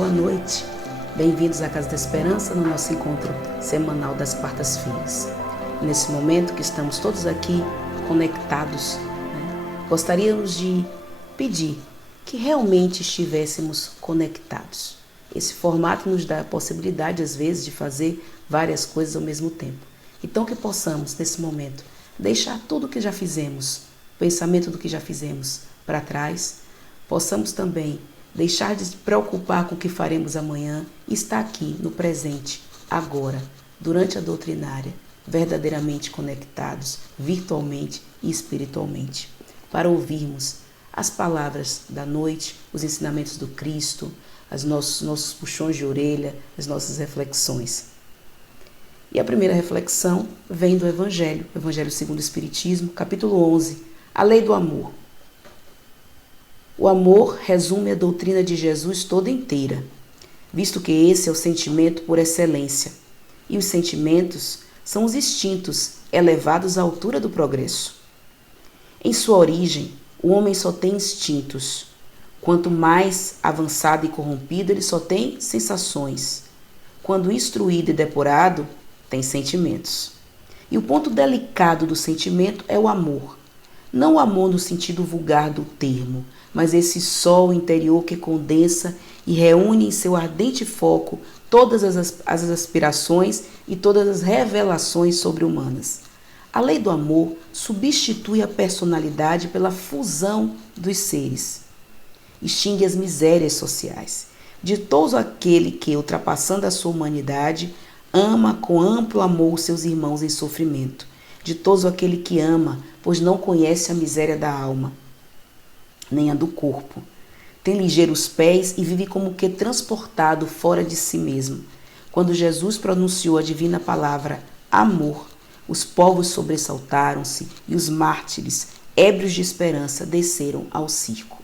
boa noite. Bem-vindos à Casa da Esperança no nosso encontro semanal das quartas-feiras. Nesse momento que estamos todos aqui conectados, gostaríamos de pedir que realmente estivéssemos conectados. Esse formato nos dá a possibilidade, às vezes, de fazer várias coisas ao mesmo tempo. Então, que possamos, nesse momento, deixar tudo o que já fizemos, pensamento do que já fizemos para trás, possamos também deixar de se preocupar com o que faremos amanhã e estar aqui no presente, agora, durante a doutrinária, verdadeiramente conectados, virtualmente e espiritualmente, para ouvirmos as palavras da noite, os ensinamentos do Cristo, os nossos puxões de orelha, as nossas reflexões. E a primeira reflexão vem do Evangelho segundo o Espiritismo, capítulo 11, a lei do amor. O amor resume a doutrina de Jesus toda inteira, visto que esse é o sentimento por excelência, e os sentimentos são os instintos elevados à altura do progresso. Em sua origem, o homem só tem instintos. Quanto mais avançado e corrompido, ele só tem sensações. Quando instruído e depurado, tem sentimentos. E o ponto delicado do sentimento é o amor. Não o amor no sentido vulgar do termo, mas esse sol interior que condensa e reúne em seu ardente foco todas as aspirações e todas as revelações sobre-humanas. A lei do amor substitui a personalidade pela fusão dos seres. Extingue as misérias sociais. Ditoso aquele que, ultrapassando a sua humanidade, ama com amplo amor os seus irmãos em sofrimento. Ditoso aquele que ama, pois não conhece a miséria da alma, nem a do corpo. Tem ligeiros pés e vive como que transportado fora de si mesmo. Quando Jesus pronunciou a divina palavra amor, os povos sobressaltaram-se e os mártires, ébrios de esperança, desceram ao circo.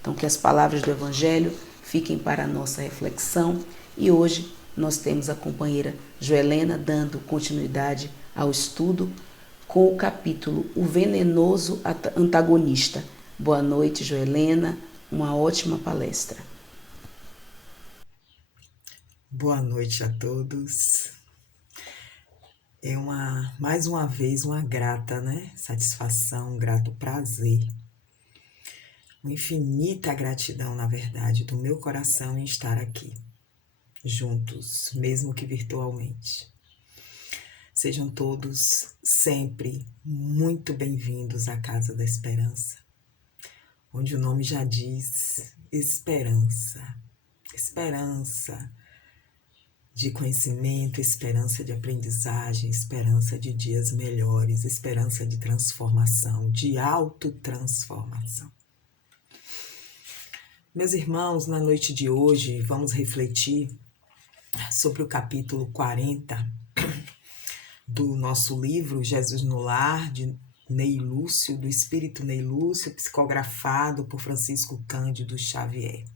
Então, que as palavras do Evangelho fiquem para a nossa reflexão. E hoje nós temos a companheira Joelena dando continuidade ao estudo com o capítulo O Venenoso Antagonista. Boa noite, Joelena. Uma ótima palestra. Boa noite a todos. É mais uma vez uma grata, satisfação, um grato prazer. Uma infinita gratidão, na verdade, do meu coração em estar aqui, juntos, mesmo que virtualmente. Sejam todos sempre muito bem-vindos à Casa da Esperança, onde o nome já diz esperança. Esperança de conhecimento, esperança de aprendizagem, esperança de dias melhores, esperança de transformação, de autotransformação. Meus irmãos, na noite de hoje vamos refletir sobre o capítulo 40 do nosso livro Jesus no Lar, de Ney Lúcio, do Espírito Ney Lúcio, psicografado por Francisco Cândido Xavier.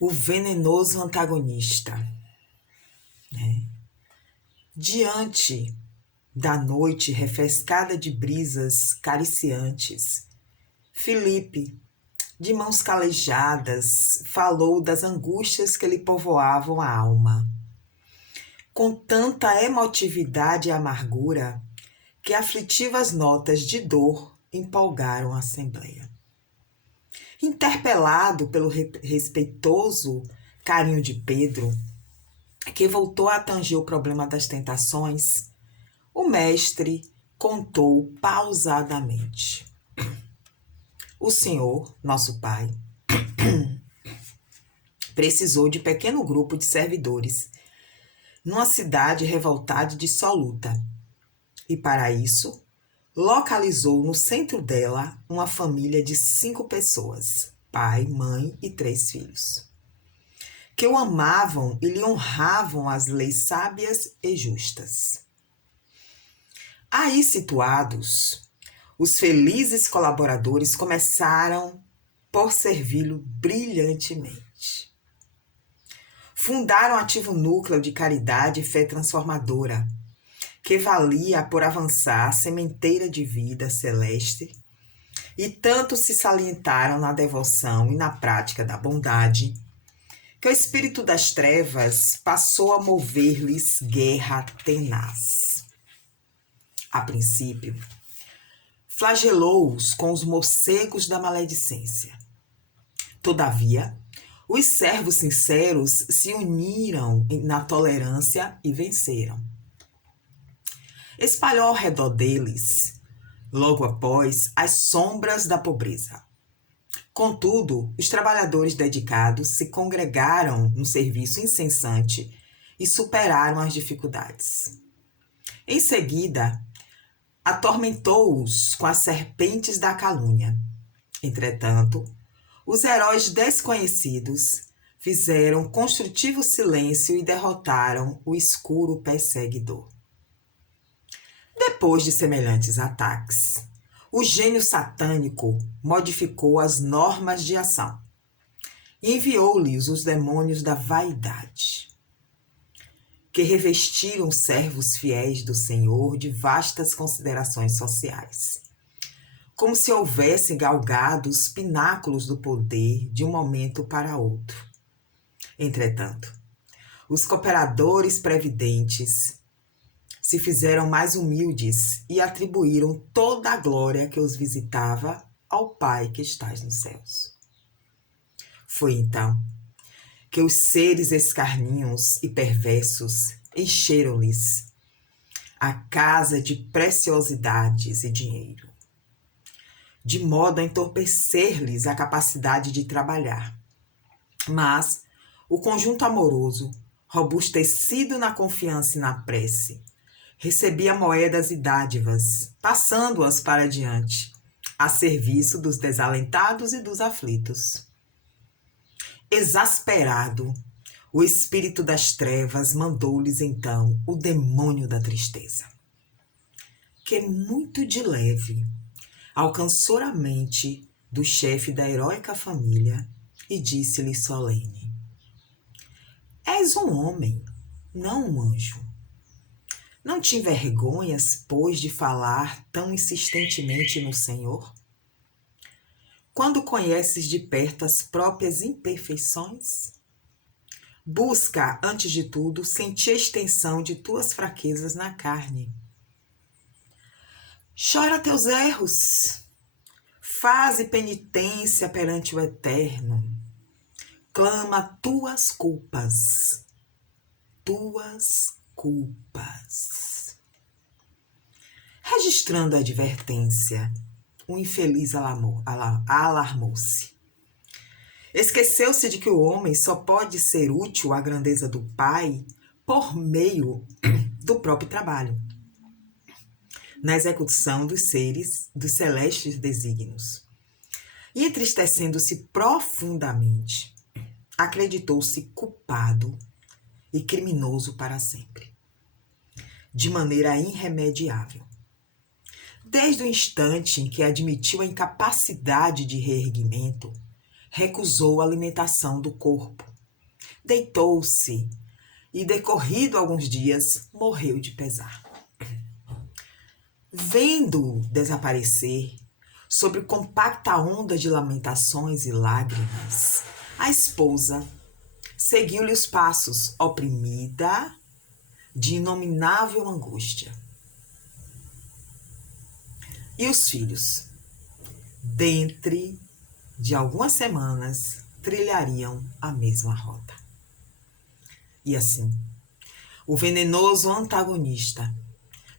O venenoso antagonista. Diante da noite refrescada de brisas cariciantes, Filipe, de mãos calejadas, falou das angústias que lhe povoavam a alma. Com tanta emotividade e amargura, que aflitivas notas de dor empolgaram a assembleia. Interpelado pelo respeitoso carinho de Pedro, que voltou a tanger o problema das tentações, o mestre contou pausadamente. O Senhor, nosso Pai, precisou de pequeno grupo de servidores numa cidade revoltada e dissoluta, e para isso localizou no centro dela uma família de 5 pessoas, pai, mãe e 3 filhos, que o amavam e lhe honravam as leis sábias e justas. Aí situados, os felizes colaboradores começaram por servi-lo brilhantemente. Fundaram um ativo núcleo de caridade e fé transformadora, que valia por avançar a sementeira de vida celeste, e tanto se salientaram na devoção e na prática da bondade, que o espírito das trevas passou a mover-lhes guerra tenaz. A princípio, flagelou-os com os morcegos da maledicência. Todavia, os servos sinceros se uniram na tolerância e venceram. Espalhou ao redor deles, logo após, as sombras da pobreza. Contudo, os trabalhadores dedicados se congregaram no serviço incessante e superaram as dificuldades. Em seguida, atormentou-os com as serpentes da calúnia. Entretanto, os heróis desconhecidos fizeram construtivo silêncio e derrotaram o escuro perseguidor. Depois de semelhantes ataques, o gênio satânico modificou as normas de ação e enviou-lhes os demônios da vaidade, que revestiram servos fiéis do Senhor de vastas considerações sociais, como se houvessem galgado os pináculos do poder de um momento para outro. Entretanto, os cooperadores previdentes se fizeram mais humildes e atribuíram toda a glória que os visitava ao Pai que estás nos céus. Foi então que os seres escarninhos e perversos encheram-lhes a casa de preciosidades e dinheiro, de modo a entorpecer-lhes a capacidade de trabalhar. Mas o conjunto amoroso, robustecido na confiança e na prece, recebia moedas e dádivas, passando-as para diante, a serviço dos desalentados e dos aflitos. Exasperado, o espírito das trevas mandou-lhes então o demônio da tristeza, que muito de leve alcançou a mente do chefe da heróica família e disse-lhe solene: És um homem, não um anjo. Não te envergonhas, pois, de falar tão insistentemente no Senhor? Quando conheces de perto as próprias imperfeições? Busca, antes de tudo, sentir a extensão de tuas fraquezas na carne. Chora teus erros, faze penitência perante o Eterno, clama tuas culpas. Registrando a advertência, o infeliz alarmou-se. Esqueceu-se de que o homem só pode ser útil à grandeza do Pai por meio do próprio trabalho, na execução dos celestes desígnios. E entristecendo-se profundamente, acreditou-se culpado e criminoso para sempre, de maneira irremediável. Desde o instante em que admitiu a incapacidade de reerguimento, recusou a alimentação do corpo, deitou-se e, decorrido alguns dias, morreu de pesar. Vendo-o desaparecer, sobre compacta onda de lamentações e lágrimas, a esposa seguiu-lhe os passos, oprimida de inominável angústia. E os filhos, dentre de algumas semanas, trilhariam a mesma rota. E assim, o venenoso antagonista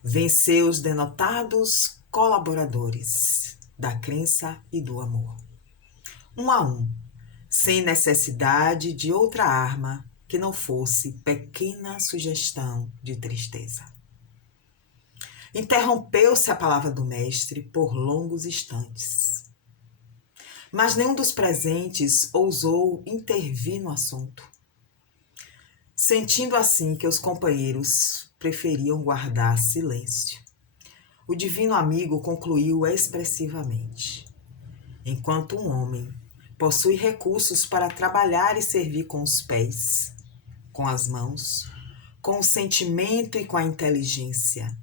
venceu os denotados colaboradores da crença e do amor, um a um, sem necessidade de outra arma que não fosse pequena sugestão de tristeza. Interrompeu-se a palavra do mestre por longos instantes, mas nenhum dos presentes ousou intervir no assunto, sentindo assim que os companheiros preferiam guardar silêncio. O divino amigo concluiu expressivamente: enquanto um homem possui recursos para trabalhar e servir com os pés, com as mãos, com o sentimento e com a inteligência,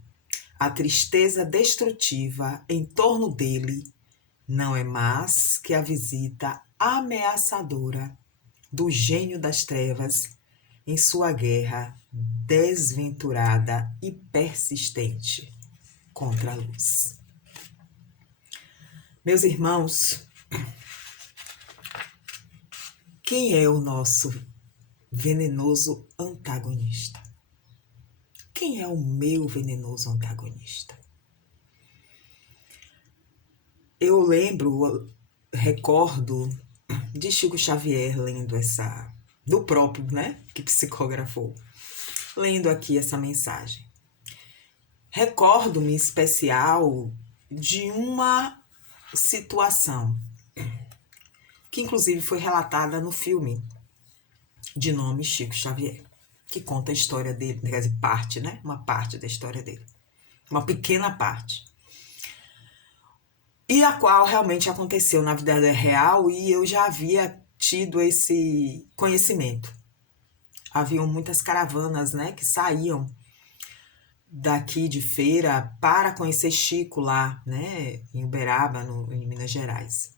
a tristeza destrutiva em torno dele não é mais que a visita ameaçadora do gênio das trevas em sua guerra desventurada e persistente contra a luz. Meus irmãos, quem é o nosso venenoso antagonista? Quem é o meu venenoso antagonista? Eu recordo de Chico Xavier lendo do próprio, né, que psicografou, lendo aqui essa mensagem. Recordo-me em especial de uma situação que inclusive foi relatada no filme de nome Chico Xavier, que conta a história dele, quer dizer, parte, né? Uma parte da história dele. Uma pequena parte. E a qual realmente aconteceu na vida real e eu já havia tido esse conhecimento. Haviam muitas caravanas, né, que saíam daqui de Feira para conhecer Chico lá, né, em Uberaba, em Minas Gerais.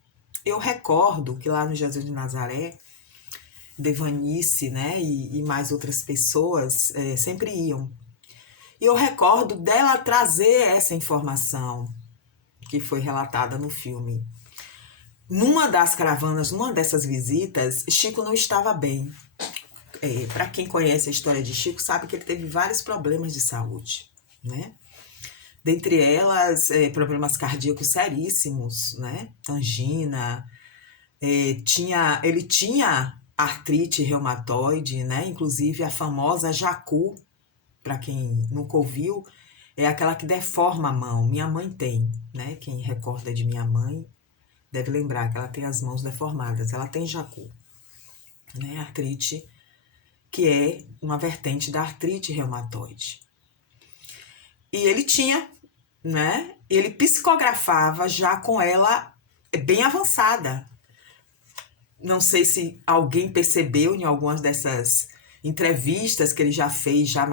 Eu recordo que lá no Jesus de Nazaré, Devanice, né, e mais outras pessoas sempre iam. E eu recordo dela trazer essa informação que foi relatada no filme. Numa das caravanas, numa dessas visitas, Chico não estava bem. Para quem conhece a história de Chico, sabe que ele teve vários problemas de saúde, né? Dentre elas, problemas cardíacos seríssimos, né? Angina, ele tinha artrite reumatoide, né? Inclusive a famosa jacu, para quem nunca ouviu, é aquela que deforma a mão. Minha mãe tem, né? Quem recorda de minha mãe deve lembrar que ela tem as mãos deformadas. Ela tem jacu, né? Artrite, que é uma vertente da artrite reumatoide. E ele tinha, né? Ele psicografava já com ela bem avançada. Não sei se alguém percebeu em algumas dessas entrevistas que ele já fez, já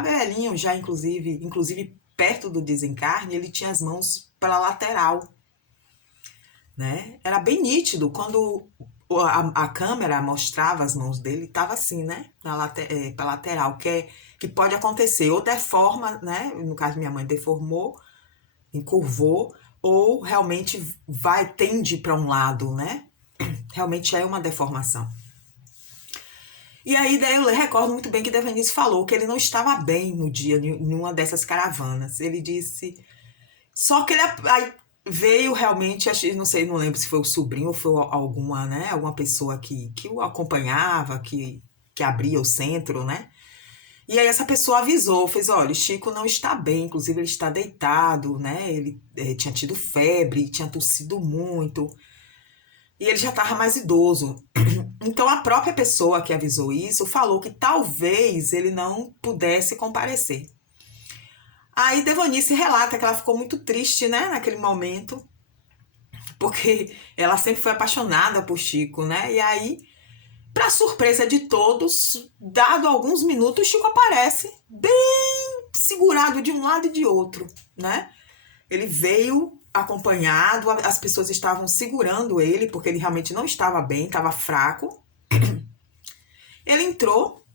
velhinho, já inclusive perto do desencarne, ele tinha as mãos pela lateral, né? Era bem nítido quando a câmera mostrava as mãos dele, estava assim, né? Pela lateral, que pode acontecer, ou deforma, né? No caso, minha mãe deformou, encurvou, ou realmente tende para um lado, né? Realmente é uma deformação. E aí daí eu recordo muito bem que Devanice falou que ele não estava bem no dia, em uma dessas caravanas. Ele disse... Só que ele aí veio realmente, não lembro se foi o sobrinho ou foi alguma, né, alguma pessoa que o acompanhava, que abria o centro, né? E aí essa pessoa avisou, fez, olha, o Chico não está bem, inclusive ele está deitado, né? Ele tinha tido febre, tinha tossido muito... E ele já estava mais idoso. Então, a própria pessoa que avisou isso falou que talvez ele não pudesse comparecer. Aí, Devanice relata que ela ficou muito triste, né, naquele momento, porque ela sempre foi apaixonada por Chico, né? E aí, para surpresa de todos, dado alguns minutos, Chico aparece bem segurado de um lado e de outro, né? Ele veio acompanhado, as pessoas estavam segurando ele, porque ele realmente não estava bem, estava fraco. Ele entrou,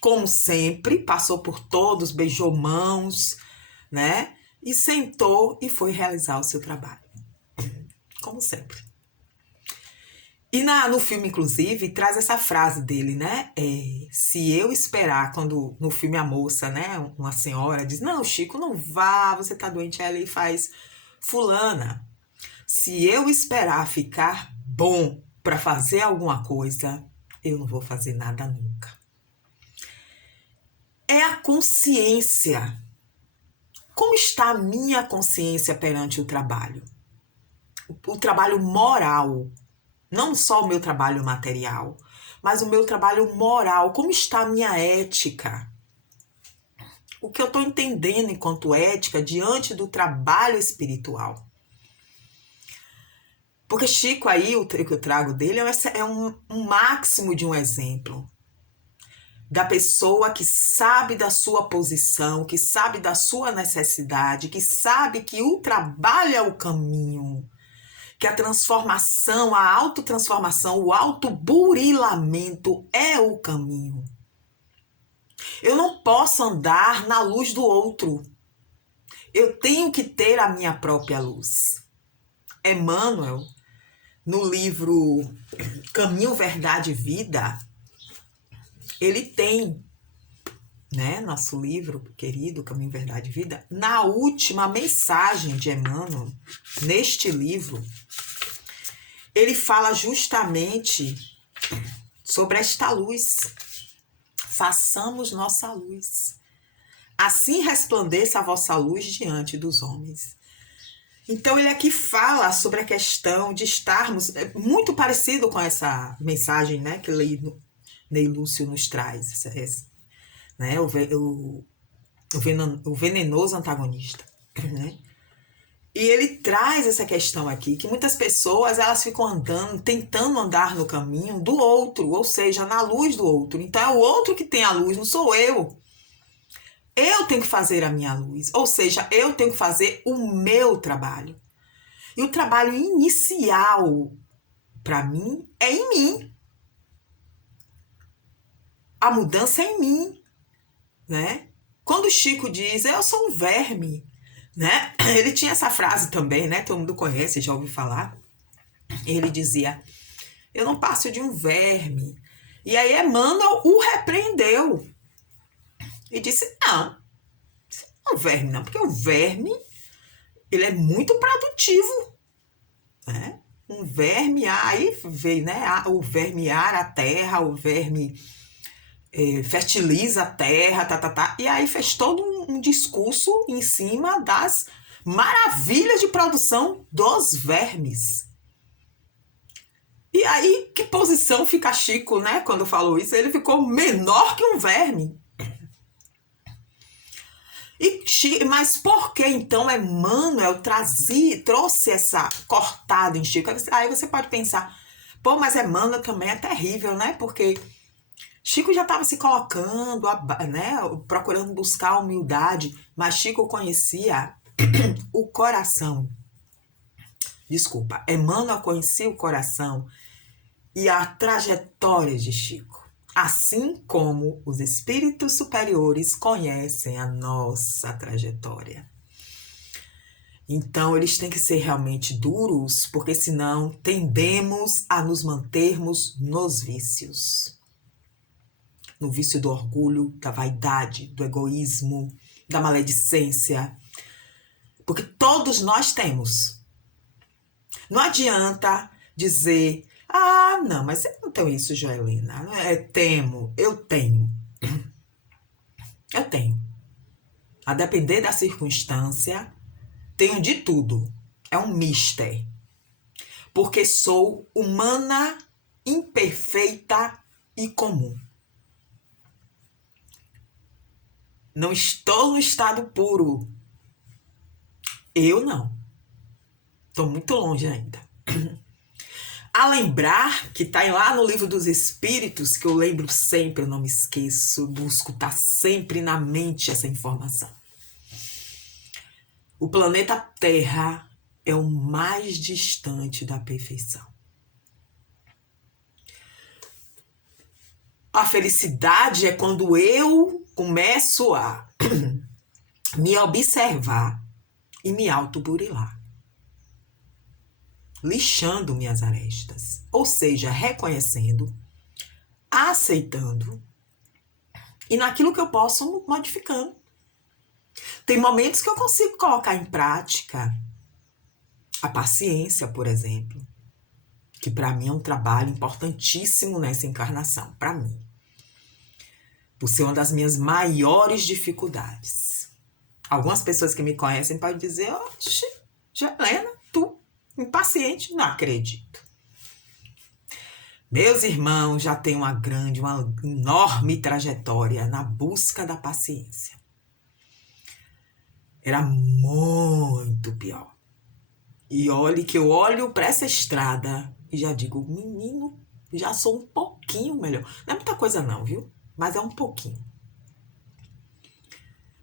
como sempre, passou por todos, beijou mãos, né? E sentou e foi realizar o seu trabalho, como sempre. E no filme, inclusive, traz essa frase dele, né? Se eu esperar, quando no filme a moça, né? Uma senhora diz, não, Chico, não vá, você tá doente. Ela faz, fulana, se eu esperar ficar bom para fazer alguma coisa, eu não vou fazer nada nunca. É a consciência. Como está a minha consciência perante o trabalho? O trabalho moral. Não só o meu trabalho material, mas o meu trabalho moral. Como está a minha ética? O que eu estou entendendo enquanto ética diante do trabalho espiritual? Porque Chico aí, o que eu trago dele, é um máximo de um exemplo. Da pessoa que sabe da sua posição, que sabe da sua necessidade, que sabe que o trabalho é o caminho, que a transformação, a autotransformação, o autoburilamento é o caminho. Eu não posso andar na luz do outro. Eu tenho que ter a minha própria luz. Emmanuel, no livro Caminho, Verdade e Vida, ele tem, né, nosso livro querido, Caminho, Verdade e Vida, na última mensagem de Emmanuel, neste livro, ele fala justamente sobre esta luz. Façamos nossa luz. Assim resplandeça a vossa luz diante dos homens. Então ele aqui fala sobre a questão de estarmos, muito parecido com essa mensagem, né, que Ney Lúcio nos traz, né, o venenoso antagonista, né? E ele traz essa questão aqui, que muitas pessoas elas ficam andando, tentando andar no caminho do outro, ou seja, na luz do outro. Então é o outro que tem a luz, não sou eu. Eu tenho que fazer a minha luz, ou seja, eu tenho que fazer o meu trabalho. E o trabalho inicial, para mim, é em mim. A mudança é em mim, né? Quando o Chico diz, eu sou um verme, né? Ele tinha essa frase também, né? Todo mundo conhece, já ouviu falar. Ele dizia, eu não passo de um verme. E aí Emmanuel o repreendeu. E disse, não, é um verme não, porque o verme, ele é muito produtivo, né? Um verme, aí veio, né? O verme ara a terra, o verme fertiliza a terra, e aí fez todo um discurso em cima das maravilhas de produção dos vermes. E aí, que posição fica Chico, né? Quando falou isso, ele ficou menor que um verme. Mas por que então Emmanuel trouxe essa cortada em Chico? Aí você pode pensar, pô, mas Emmanuel também é terrível, né? Porque Chico já estava se colocando, né? Procurando buscar a humildade, mas Chico conhecia o coração. Desculpa, Emmanuel conhecia o coração e a trajetória de Chico. Assim como os espíritos superiores conhecem a nossa trajetória. Então, eles têm que ser realmente duros, porque senão tendemos a nos mantermos nos vícios. No vício do orgulho, da vaidade, do egoísmo, da maledicência. Porque todos nós temos. Não adianta dizer... Ah, não, mas eu não tenho isso, Joelina. Eu tenho. Eu tenho. A depender da circunstância, tenho de tudo. É um mister. Porque sou humana, imperfeita e comum. Não estou no estado puro. Eu não. Estou muito longe ainda. A lembrar, que está lá no Livro dos Espíritos, que eu lembro sempre, eu não me esqueço, busco estar sempre na mente essa informação. O planeta Terra é o mais distante da perfeição. A felicidade é quando eu começo a me observar e me autoburilar. Lixando minhas arestas, ou seja, reconhecendo, aceitando e naquilo que eu posso modificando. Tem momentos que eu consigo colocar em prática a paciência, por exemplo, que para mim é um trabalho importantíssimo nessa encarnação, para mim, por ser uma das minhas maiores dificuldades. Algumas pessoas que me conhecem podem dizer, oxe, Helena, tu impaciente, não acredito. Meus irmãos já têm uma enorme trajetória na busca da paciência. Era muito pior. E olhe que eu olho para essa estrada e já digo, menino, já sou um pouquinho melhor. Não é muita coisa não, viu? Mas é um pouquinho.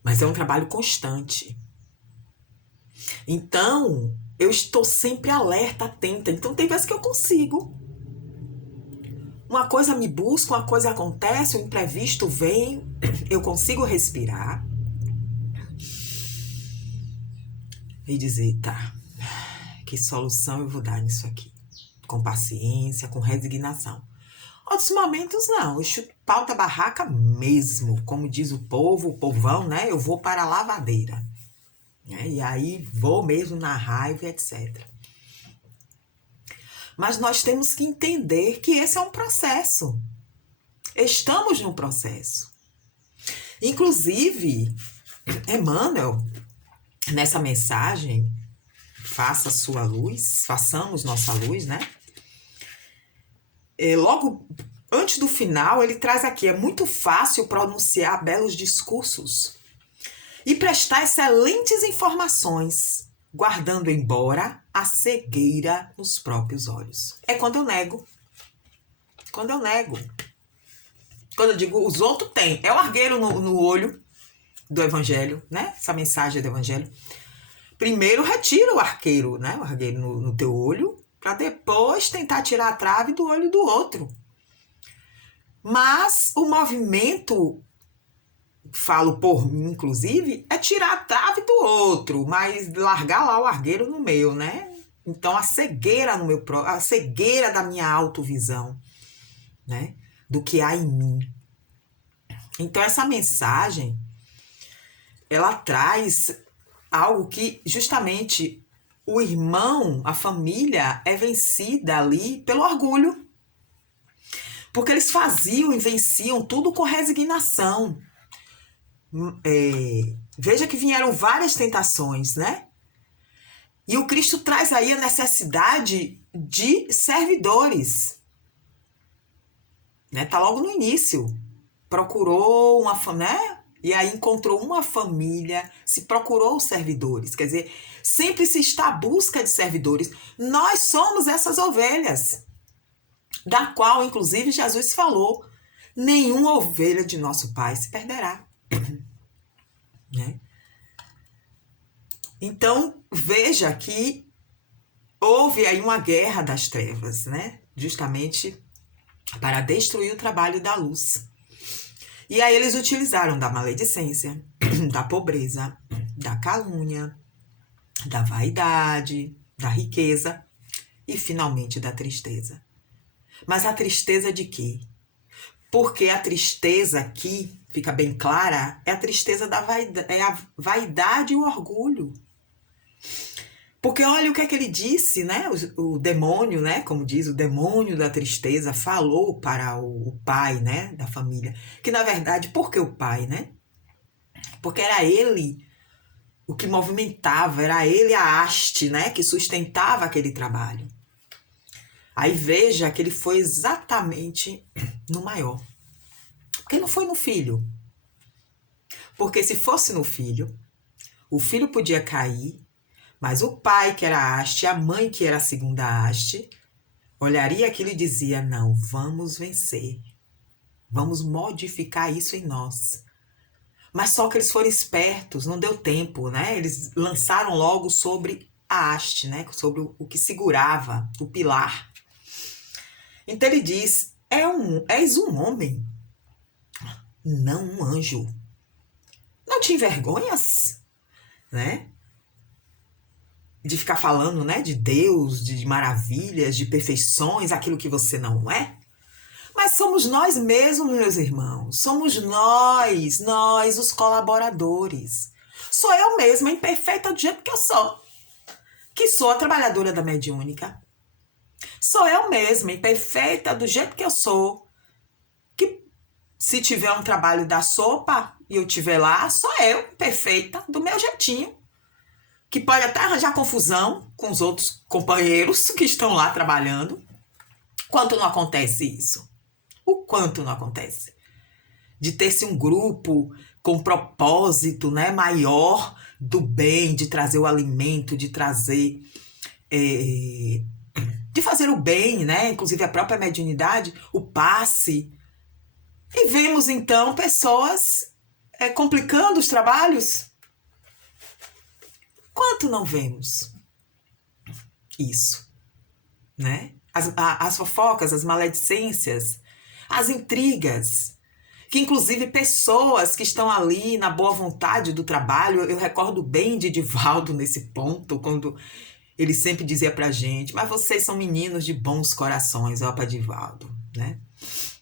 Mas é um trabalho constante. Então, eu estou sempre alerta, atenta. Então tem vezes que eu consigo. Uma coisa me busca, uma coisa acontece, um imprevisto vem, eu consigo respirar e dizer, tá, que solução eu vou dar nisso aqui? Com paciência, com resignação. Outros momentos não, eu chuto pau da barraca mesmo, como diz o povo, o povão, né? Eu vou para a lavadeira. E aí vou mesmo na raiva, etc. Mas nós temos que entender que esse é um processo. Estamos num processo. Inclusive, Emmanuel, nessa mensagem, faça sua luz, façamos nossa luz, né? Logo antes do final, ele traz aqui, é muito fácil pronunciar belos discursos e prestar excelentes informações, guardando embora a cegueira nos próprios olhos. É quando eu nego. Quando eu nego. Quando eu digo, os outros têm. É o argueiro no olho do evangelho, né? Essa mensagem do evangelho. Primeiro retira o arqueiro, né? O argueiro no teu olho, para depois tentar tirar a trave do olho do outro. Mas o movimento, falo por mim, inclusive, é tirar a trave do outro, mas largar lá o argueiro no meu, né? Então, a cegueira a cegueira da minha autovisão, né? Do que há em mim. Então, essa mensagem, ela traz algo que, justamente, o irmão, a família, é vencida ali pelo orgulho. Porque eles faziam e venciam tudo com resignação. Veja que vieram várias tentações, né? E o Cristo traz aí a necessidade de servidores. Né? Tá logo no início. Procurou uma família, né? E aí encontrou uma família, se procurou servidores. Quer dizer, sempre se está à busca de servidores. Nós somos essas ovelhas, da qual, inclusive, Jesus falou, nenhuma ovelha de nosso Pai se perderá. Né? Então, veja que houve aí uma guerra das trevas, né? Justamente para destruir o trabalho da luz. E aí eles utilizaram da maledicência, da pobreza, da calúnia, da vaidade, da riqueza e, finalmente, da tristeza. Mas a tristeza de quê? Porque a tristeza aqui, fica bem clara, é a tristeza da vaidade, é a vaidade e o orgulho. Porque olha o que é que ele disse, né? O demônio, né? Como diz, o demônio da tristeza falou para o pai, né? Da família. Que na verdade, por que o pai, né? Porque era ele o que movimentava, era ele a haste, né? Que sustentava aquele trabalho. Aí veja que ele foi exatamente no maior. Porque não foi no filho. Porque se fosse no filho, o filho podia cair, mas o pai, que era a haste, a mãe, que era a segunda haste, olharia aquilo e dizia, não, vamos vencer. Vamos modificar isso em nós. Mas só que eles foram espertos, não deu tempo, né? Eles lançaram logo sobre a haste, né? Sobre o que segurava, o pilar. Então ele diz, és um homem, não um anjo. Não te envergonhas, né? De ficar falando, né? De Deus, de maravilhas, de perfeições, aquilo que você não é. Mas somos nós mesmos, meus irmãos. Somos nós os colaboradores. Sou eu mesma, imperfeita do jeito que eu sou. Que sou a trabalhadora da mediúnica. Sou eu mesma, imperfeita do jeito que eu sou. Que se tiver um trabalho da sopa e eu estiver lá, sou eu, perfeita, do meu jeitinho. Que pode até arranjar confusão com os outros companheiros que estão lá trabalhando. Quanto não acontece isso? O quanto não acontece? De ter-se um grupo com propósito, né, maior do bem, de trazer o alimento, de trazer... de fazer o bem, né? Inclusive a própria mediunidade, o passe. E vemos, então, pessoas complicando os trabalhos. Quanto não vemos? isso, né? As fofocas, as maledicências, as intrigas, que inclusive pessoas que estão ali na boa vontade do trabalho, eu recordo bem de Divaldo nesse ponto, quando ele sempre dizia pra gente, mas vocês são meninos de bons corações, ó, para Divaldo, né?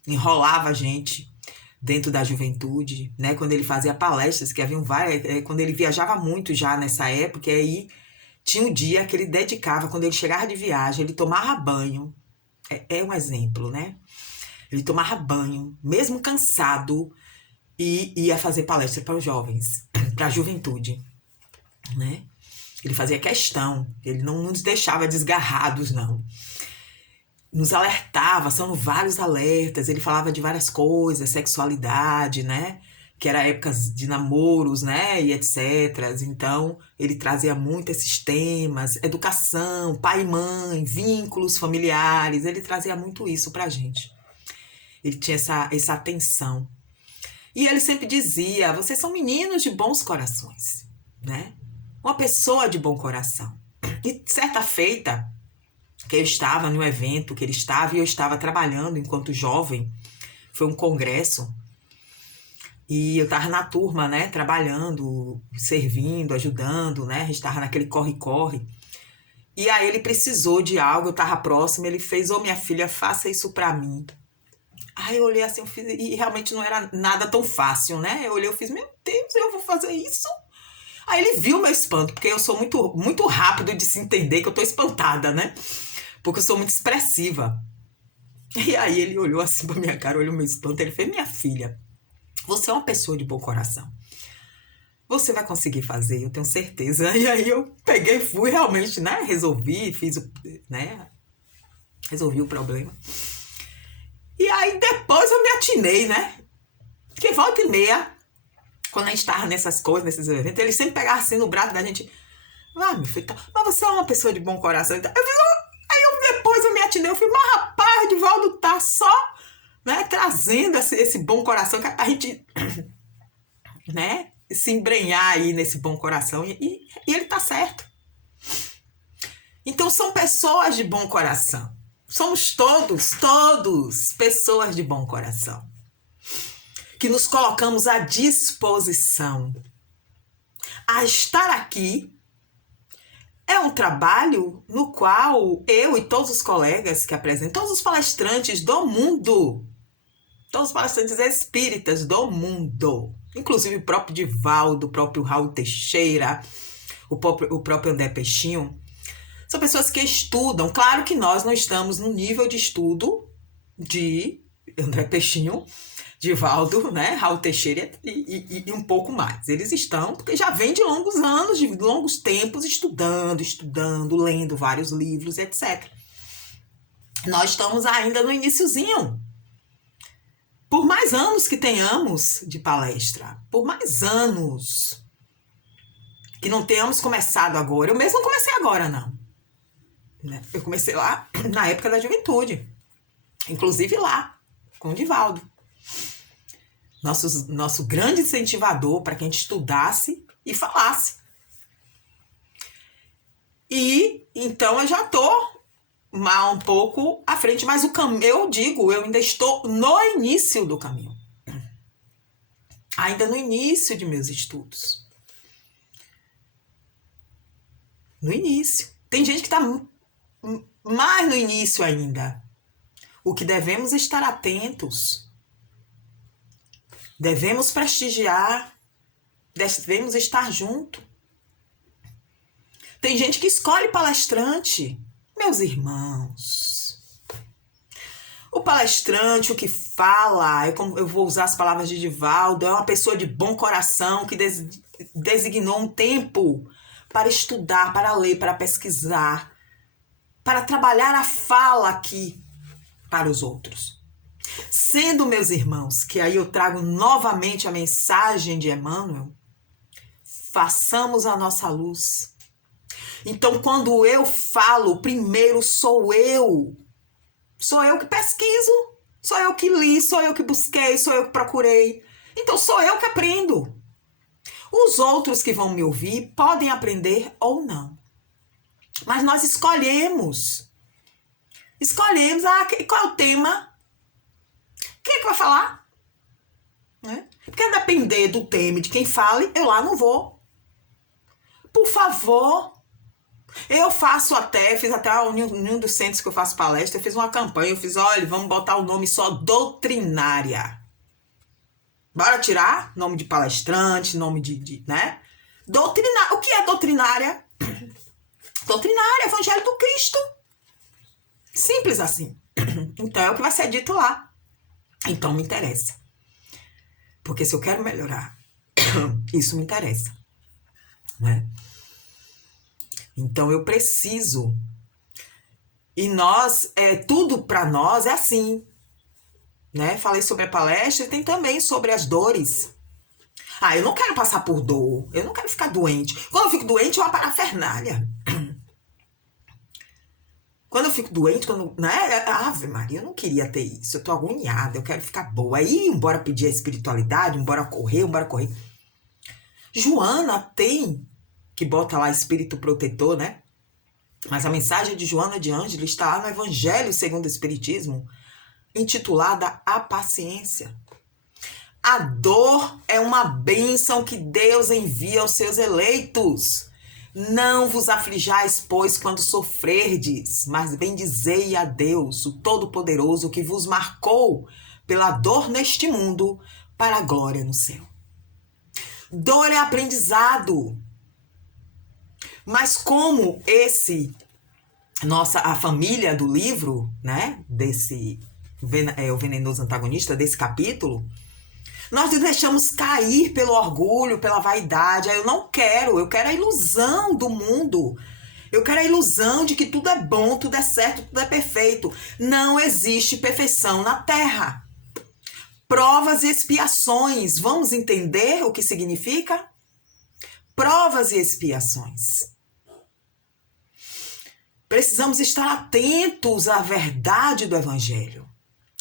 Enrolava a gente dentro da juventude, né? Quando ele fazia palestras, que haviam várias, quando ele viajava muito já nessa época, e aí tinha um dia que ele dedicava, quando ele chegava de viagem, ele tomava banho, é um exemplo, né? Ele tomava banho, mesmo cansado, e ia fazer palestra para os jovens, para a juventude, né? Ele fazia questão, ele não nos deixava desgarrados, não. Nos alertava, são vários alertas, ele falava de várias coisas, sexualidade, né? Que era épocas de namoros, né? E etc. Então, ele trazia muito esses temas, educação, pai e mãe, vínculos familiares, ele trazia muito isso pra gente. Ele tinha essa atenção. E ele sempre dizia, vocês são meninos de bons corações, né? Uma pessoa de bom coração. E certa feita, que eu estava no evento que ele estava, e eu estava trabalhando enquanto jovem, foi um congresso, e eu estava na turma, né, trabalhando, servindo, ajudando, né, a gente estava naquele corre-corre, e aí ele precisou de algo, eu estava próximo, ele fez, ô minha filha, faça isso para mim. Aí eu olhei assim, eu fiz, e realmente não era nada tão fácil, né, eu olhei, eu fiz, meu Deus, eu vou fazer isso? Aí ele viu meu espanto, porque eu sou muito, muito rápido de se entender que eu tô espantada, né? Porque eu sou muito expressiva. E aí ele olhou assim pra minha cara, olhou meu espanto, ele fez, minha filha, você é uma pessoa de bom coração. Você vai conseguir fazer, eu tenho certeza. E aí eu peguei, fui realmente, né? Resolvi, fiz o, né? Resolvi o problema. E aí depois eu me atinei, né? Porque volta e meia, quando a gente tava nessas coisas, nesses eventos, ele sempre pegava assim no braço da gente. Ah, meu filho, mas você é uma pessoa de bom coração. Eu fiz, depois eu me atinei, eu falei, mas rapaz, Divaldo tá só, né, trazendo esse bom coração, que a gente, né, se embrenhar aí nesse bom coração, e ele tá certo. Então são pessoas de bom coração. Somos todos pessoas de bom coração. Que nos colocamos à disposição a estar aqui. É um trabalho no qual eu e todos os colegas que apresentam, todos os palestrantes do mundo, todos os palestrantes espíritas do mundo, inclusive o próprio Divaldo, o próprio Raul Teixeira, o próprio André Peixinho, são pessoas que estudam. Claro que nós não estamos no nível de estudo de André Peixinho, Divaldo, né, Raul Teixeira e um pouco mais. Eles estão, porque já vem de longos anos, de longos tempos, estudando, lendo vários livros, etc. Nós estamos ainda no iniciozinho. Por mais anos que tenhamos de palestra, por mais anos que não tenhamos começado agora, eu mesmo não comecei agora, não. Eu comecei lá na época da juventude, inclusive lá, com o Divaldo. Nosso grande incentivador para que a gente estudasse e falasse. E então eu já estou um pouco à frente, mas eu ainda estou no início do caminho. Ainda no início de meus estudos. No início. Tem gente que está mais no início ainda. O que devemos estar atentos. Devemos prestigiar, devemos estar junto. Tem gente que escolhe palestrante. Meus irmãos, o palestrante, o que fala, eu vou usar as palavras de Divaldo, é uma pessoa de bom coração que designou um tempo para estudar, para ler, para pesquisar, para trabalhar a fala aqui para os outros. Sendo, meus irmãos, que aí eu trago novamente a mensagem de Emmanuel, façamos a nossa luz. Então, quando eu falo, primeiro sou eu. Sou eu que pesquiso, sou eu que li, sou eu que busquei, sou eu que procurei. Então, sou eu que aprendo. Os outros que vão me ouvir podem aprender ou não. Mas nós escolhemos. Escolhemos, qual é o tema? Quem é que vai falar? Né? Porque a depender do tema e de quem fale, eu lá não vou. Por favor. Eu fiz até em um dos centros que eu faço palestra, eu fiz uma campanha, eu fiz, olha, vamos botar o nome só doutrinária. Bora tirar nome de palestrante, nome né? Doutrinária. O que é doutrinária? Doutrinária, Evangelho do Cristo. Simples assim. Então é o que vai ser dito lá. Então me interessa. Porque se eu quero melhorar, isso me interessa. Né? Então eu preciso. E tudo para nós é assim. Né? Falei sobre a palestra e tem também sobre as dores. Eu não quero passar por dor. Eu não quero ficar doente. Quando eu fico doente, é uma parafernália. Quando eu fico doente, né? Ave Maria, eu não queria ter isso. Eu tô agoniada, eu quero ficar boa. Aí, embora pedir a espiritualidade, embora correr. Joana tem, que bota lá espírito protetor, né? Mas a mensagem de Joana de Ângelo está lá no Evangelho segundo o Espiritismo, intitulada A Paciência. A dor é uma bênção que Deus envia aos seus eleitos. Não vos aflijais, pois, quando sofrerdes, mas bendizei a Deus, o Todo-Poderoso, que vos marcou pela dor neste mundo para a glória no céu. Dor é aprendizado. Mas como a família do livro, né, o venenoso antagonista desse capítulo, nós nos deixamos cair pelo orgulho, pela vaidade. Eu quero a ilusão do mundo. Eu quero a ilusão de que tudo é bom, tudo é certo, tudo é perfeito. Não existe perfeição na Terra. Provas e expiações. Vamos entender o que significa? Provas e expiações. Precisamos estar atentos à verdade do Evangelho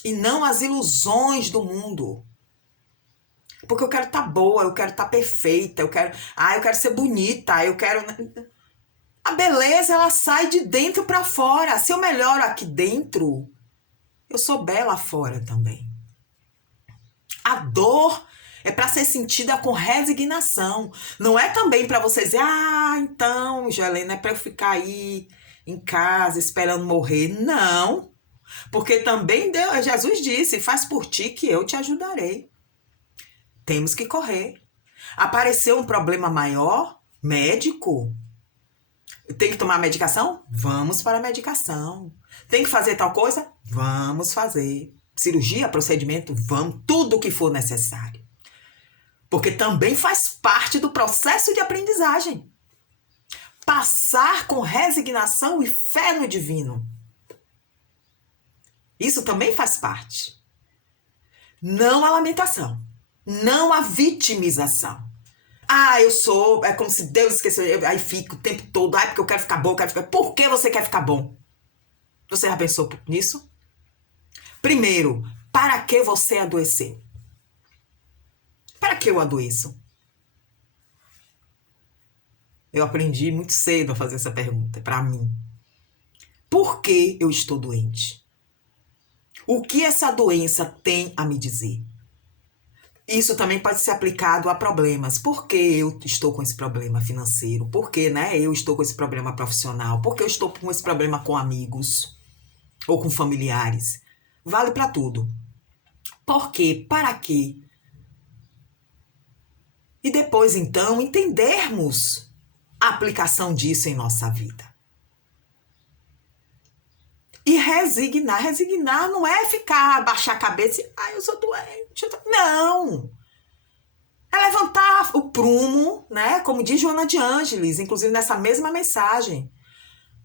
e não às ilusões do mundo. Porque eu quero estar boa, eu quero estar perfeita, eu quero ser bonita, A beleza, ela sai de dentro para fora. Se eu melhoro aqui dentro, eu sou bela fora também. A dor é para ser sentida com resignação. Não é também para você dizer, então, Gelena, é para eu ficar aí em casa esperando morrer. Não. Porque também Jesus disse, faz por ti que eu te ajudarei. Temos que correr. Apareceu um problema maior, médico. Tem que tomar medicação? Vamos para a medicação. Tem que fazer tal coisa? Vamos fazer. Cirurgia, procedimento? Vamos. Tudo o que for necessário. Porque também faz parte do processo de aprendizagem. Passar com resignação e fé no divino. Isso também faz parte. Não a lamentação. Não a vitimização. É como se Deus esqueceu. Aí fica o tempo todo. Porque eu quero ficar bom, Por que você quer ficar bom? Você já pensou nisso? Primeiro, para que você adoeceu? Para que eu adoeço? Eu aprendi muito cedo a fazer essa pergunta para mim. Por que eu estou doente? O que essa doença tem a me dizer? Isso também pode ser aplicado a problemas. Por que eu estou com esse problema financeiro? Por que, eu estou com esse problema profissional? Por que eu estou com esse problema com amigos? Ou com familiares? Vale para tudo. Por quê? Para quê? E depois, então, entendermos a aplicação disso em nossa vida. E resignar. Resignar não é baixar a cabeça e, eu sou doente. Não! É levantar o prumo, né? Como diz Joana de Ângeles, inclusive nessa mesma mensagem.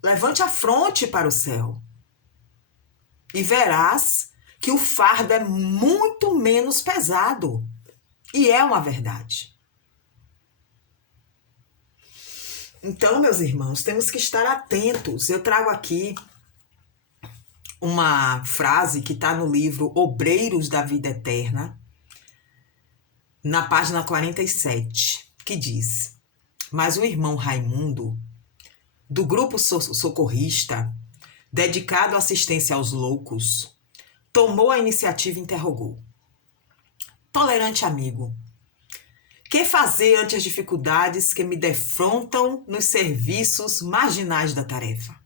Levante a fronte para o céu. E verás que o fardo é muito menos pesado. E é uma verdade. Então, meus irmãos, temos que estar atentos. Eu trago aqui uma frase que está no livro Obreiros da Vida Eterna, na página 47, que diz: mas o irmão Raimundo do grupo socorrista, dedicado à assistência aos loucos, tomou a iniciativa e interrogou: tolerante amigo, que fazer ante as dificuldades que me defrontam nos serviços marginais da tarefa?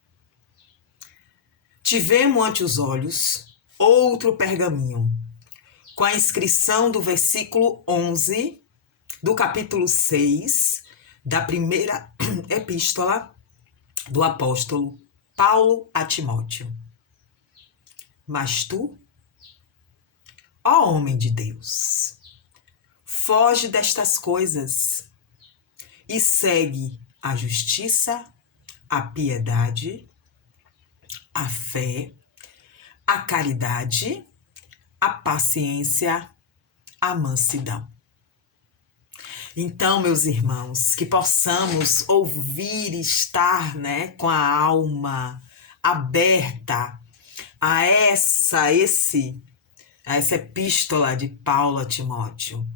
Tivemos ante os olhos outro pergaminho, com a inscrição do versículo 11 do capítulo 6 da primeira epístola do apóstolo Paulo a Timóteo. Mas tu, ó homem de Deus, foge destas coisas e segue a justiça, a piedade, a fé, a caridade, a paciência, a mansidão. Então, meus irmãos, que possamos ouvir e estar, com a alma aberta a essa epístola de Paulo a Timóteo.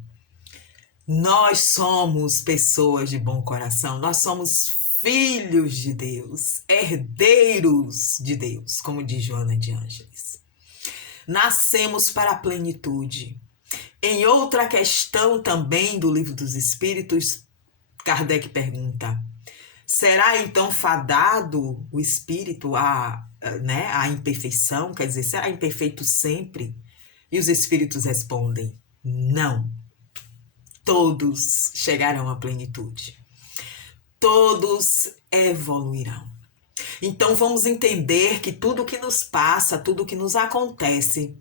Nós somos pessoas de bom coração, nós somos filhos de Deus, herdeiros de Deus, como diz Joana de Ângeles. Nascemos para a plenitude. Em outra questão também do Livro dos Espíritos, Kardec pergunta: será então fadado o espírito à imperfeição? Quer dizer, será imperfeito sempre? E os espíritos respondem: não. Todos chegarão à plenitude. Todos evoluirão. Então vamos entender que tudo que nos passa, tudo que nos acontece,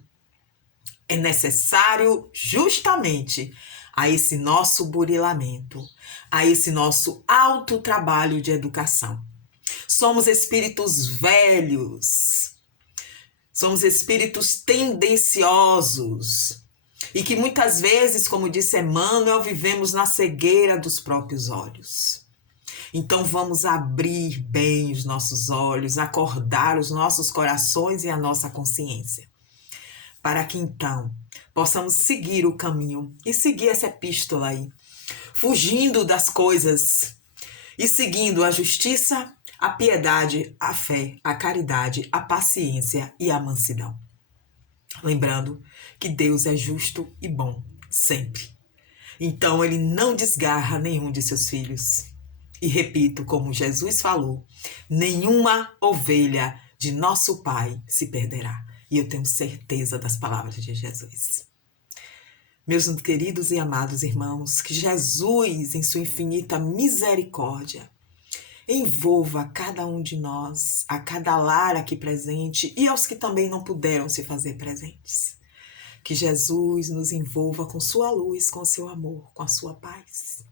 é necessário justamente a esse nosso burilamento, a esse nosso autotrabalho de educação. Somos espíritos velhos, somos espíritos tendenciosos e que muitas vezes, como disse Emmanuel, vivemos na cegueira dos próprios olhos. Então vamos abrir bem os nossos olhos, acordar os nossos corações e a nossa consciência, para que então possamos seguir o caminho e seguir essa epístola aí, fugindo das coisas e seguindo a justiça, a piedade, a fé, a caridade, a paciência e a mansidão. Lembrando que Deus é justo e bom sempre. Então ele não desgarra nenhum de seus filhos. E repito, como Jesus falou, nenhuma ovelha de nosso Pai se perderá. E eu tenho certeza das palavras de Jesus. Meus queridos e amados irmãos, que Jesus, em sua infinita misericórdia, envolva cada um de nós, a cada lar aqui presente e aos que também não puderam se fazer presentes. Que Jesus nos envolva com sua luz, com seu amor, com a sua paz.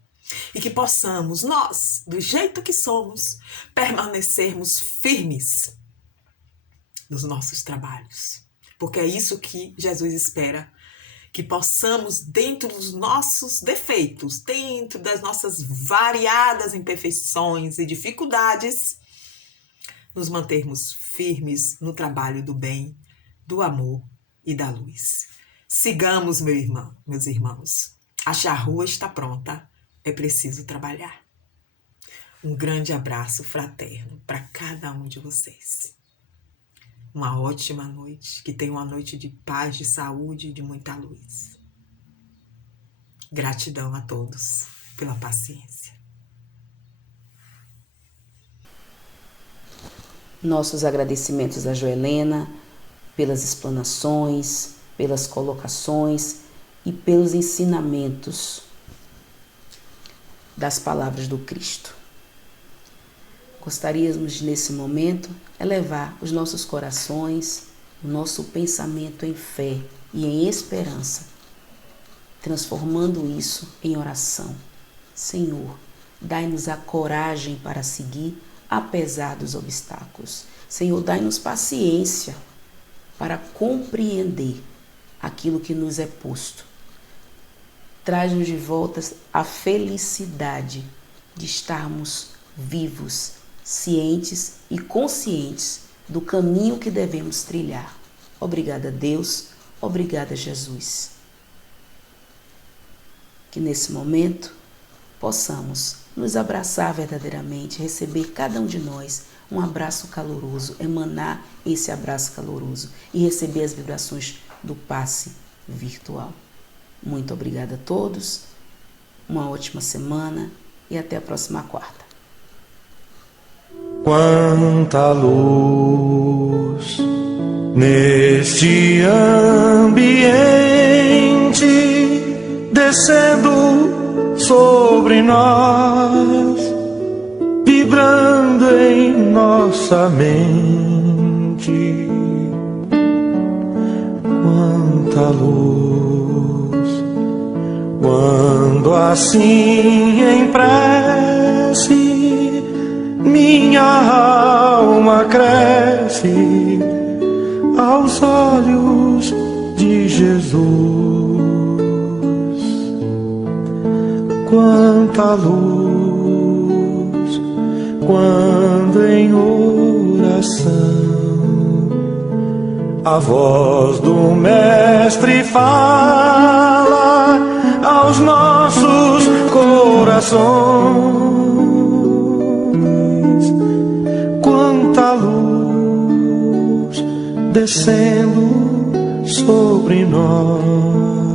E que possamos, nós, do jeito que somos, permanecermos firmes nos nossos trabalhos. Porque é isso que Jesus espera, que possamos, dentro dos nossos defeitos, dentro das nossas variadas imperfeições e dificuldades, nos mantermos firmes no trabalho do bem, do amor e da luz. Sigamos, meus irmãos. A charrua está pronta, é preciso trabalhar. Um grande abraço fraterno para cada um de vocês. Uma ótima noite, que tenha uma noite de paz, de saúde e de muita luz. Gratidão a todos pela paciência. Nossos agradecimentos a Joelena pelas explanações, pelas colocações e pelos ensinamentos das palavras do Cristo. Gostaríamos de, nesse momento, elevar os nossos corações, o nosso pensamento em fé e em esperança, transformando isso em oração. Senhor, dai-nos a coragem para seguir apesar dos obstáculos. Senhor, dai-nos paciência para compreender aquilo que nos é posto. Traz-nos de volta a felicidade de estarmos vivos, cientes e conscientes do caminho que devemos trilhar. Obrigada, Deus. Obrigada, Jesus. Que nesse momento possamos nos abraçar verdadeiramente, receber cada um de nós um abraço caloroso, emanar esse abraço caloroso e receber as vibrações do passe virtual. Muito obrigada a todos, uma ótima semana e até a próxima quarta. Quanta luz neste ambiente descendo sobre nós, vibrando em nossa mente. Quanta luz, quando assim em prece minha alma cresce aos olhos de Jesus. Quanta luz, quando em oração a voz do Mestre fala aos nossos corações. Quanta luz descendo sobre nós.